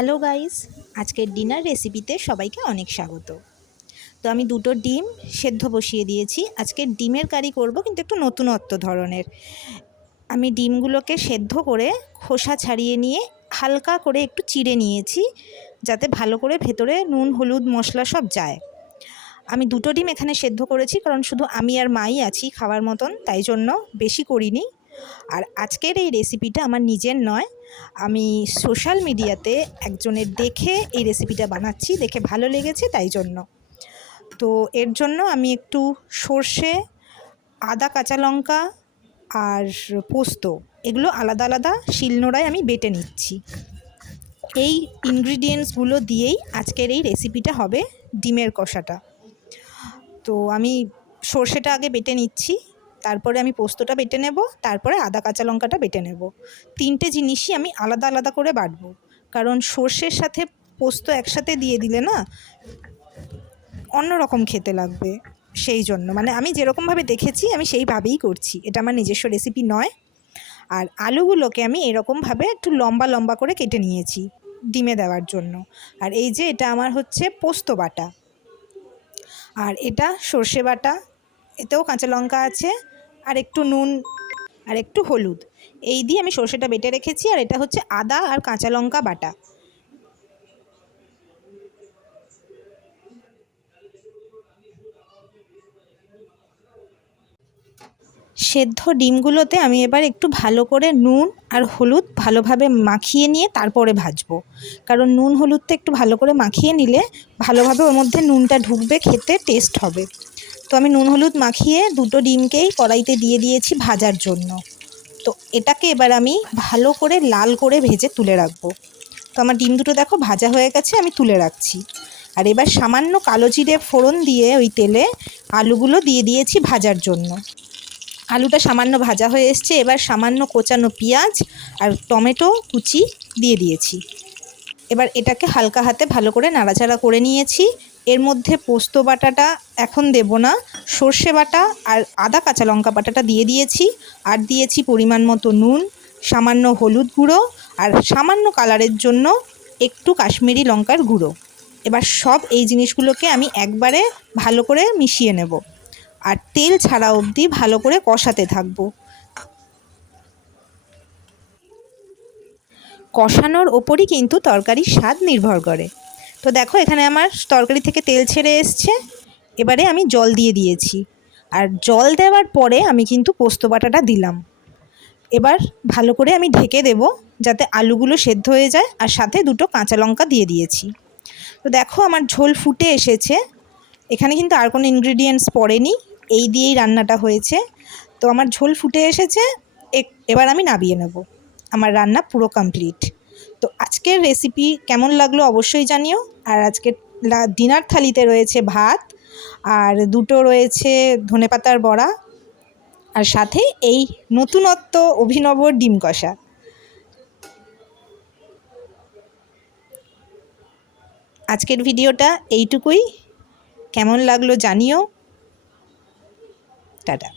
Hello guys, আজকের dinner রেসিপিতে সবাইকে অনেক স্বাগত। তো আমি দুটো ডিম সেদ্ধ বসিয়ে দিয়েছি। আজকে ডিমের কারি করব, কিন্তু একটু নতুনত্ব ধরনের। আমি ডিমগুলোকে সেদ্ধ করে খোসা ছাড়িয়ে নিয়ে হালকা করে একটু চিড়ে নিয়েছি, যাতে ভালো করে ভেতরে নুন, হলুদ, মশলা সব যায়। আমি দুটো ডিম এখানে সেদ্ধ করেছি, কারণ শুধু আমি আর মাই আছি খাওয়ার মতন, তাই জন্য বেশি করিনি। আর আজকের এই রেসিপিটা আমার নিজের নয়, আমি সোশ্যাল মিডিয়াতে একজনের দেখে এই রেসিপিটা বানাচ্ছি, দেখে ভালো লেগেছে তাই জন্য। তো এর জন্য আমি একটু সর্ষে, আদা, কাঁচা লঙ্কা আর পোস্ত, এগুলো আলাদা আলাদা শিলনোড়ায় আমি বেটে নিচ্ছি। এই ইনগ্রিডিয়েন্টসগুলো দিয়েই আজকের এই রেসিপিটা হবে ডিমের কষাটা। তো আমি সর্ষেটা আগে বেটে নিচ্ছি তারপরে আমি পোস্তটা বেটে নেব, তারপরে আদা কাঁচা লঙ্কাটা বেটে নেব। তিনটে জিনিসই আমি আলাদা আলাদা করে বাটবো। কারণ সর্ষের সাথে পোস্ত একসাথে দিয়ে দিলে না অন্যরকম খেতে লাগবে সেই জন্য। মানে আমি যেরকমভাবে দেখেছি, আমি সেইভাবেই করছি। এটা আমার নিজস্ব রেসিপি নয়। আর আলুগুলোকে আমি এরকমভাবে একটু লম্বা লম্বা করে কেটে নিয়েছি ডিমে দেওয়ার জন্য। আর এই যে এটা আমার হচ্ছে পোস্ত বাটা। আর এটা সর্ষে বাটা এতেও কাঁচা লঙ্কা আছে, আর একটু নুন, আর একটু হলুদ। এই দিয়ে আমি সর্ষেটা বেটে রেখেছি, আর এটা হচ্ছে আদা আর কাঁচা লঙ্কা বাটা। সেদ্ধ ডিমগুলোতে আমি এবার একটু ভালো করে নুন আর হলুদ ভালোভাবে মাখিয়ে নিয়ে তারপরে ভাজবো। কারণ নুন হলুদটা একটু ভালো করে মাখিয়ে নিলে ভালোভাবে ওর মধ্যে নুনটা ঢুকবে, খেতে টেস্ট হবে। তো আমি নুন, হলুদ মাখিয়ে দুটো ডিমকেই কড়াইতে দিয়ে দিয়েছি ভাজার জন্য। তো এটাকে এবার আমি ভালো করে লাল করে ভেজে তুলে রাখব। তো আমার ডিম দুটো দেখো ভাজা হয়ে গেছে, আমি তুলে রাখছি। আর এবার সামান্য কালো জিরে ফোড়ন দিয়ে ওই তেলে আলুগুলো দিয়ে দিয়েছি ভাজার জন্য। আলুটা সামান্য ভাজা হয়ে এসছে, এবার সামান্য কোচানো পেঁয়াজ আর টমেটো কুচি দিয়ে দিয়েছি। এবার এটাকে হালকা হাতে ভালো করে নাড়াচাড়া করে নিয়েছি। এর মধ্যে পোস্ত বাটাটা এখন দেব না। সর্ষে বাটা আর আদা কাঁচা লঙ্কা বাটাটা দিয়ে দিয়েছি। আর দিয়েছি পরিমাণ মতো নুন, সামান্য হলুদ গুঁড়ো আর সামান্য কালারের জন্য একটু কাশ্মীরি লঙ্কার গুঁড়ো। এবার সব এই জিনিসগুলোকে আমি একবারে ভালো করে মিশিয়ে নেব। আর তেল ছাড়া অবধি ভালো করে কষাতে থাকব। কষানোর ওপরই কিন্তু তরকারির স্বাদ নির্ভর করে। তো দেখো, এখানে আমার তরকারি থেকে তেল ছেড়ে এসছে। এবারে আমি জল দিয়ে দিয়েছি। আর জল দেওয়ার পরে আমি কিন্তু পোস্ত বাটাটা দিলাম। এবার ভালো করে আমি ঢেকে দেব যাতে আলুগুলো সেদ্ধ হয়ে যায় আর সাথে দুটো কাঁচা লঙ্কা দিয়ে দিয়েছি। তো দেখো, আমার ঝোল ফুটে এসেছে। এখানে কিন্তু আর কোনো ইনগ্রিডিয়েন্টস পড়েনি। এই দিয়েই রান্নাটা হয়েছে। তো আমার ঝোল ফুটে এসেছে। এবার আমি নাবিয়ে নেব। আমার রান্না পুরো কমপ্লিট তো আজকের রেসিপি কেমন লাগল অবশ্যই জানিও। আর আজকের ডিনার থালিতে রয়েছে ভাত, আর দুটো রয়েছে ধনেপাতার বড়া, আর সাথে এই নতুনত্ব অভিনব ডিম কষা। আজকের ভিডিওটা এইটুকুই। কেমন লাগল জানিও। টাটা।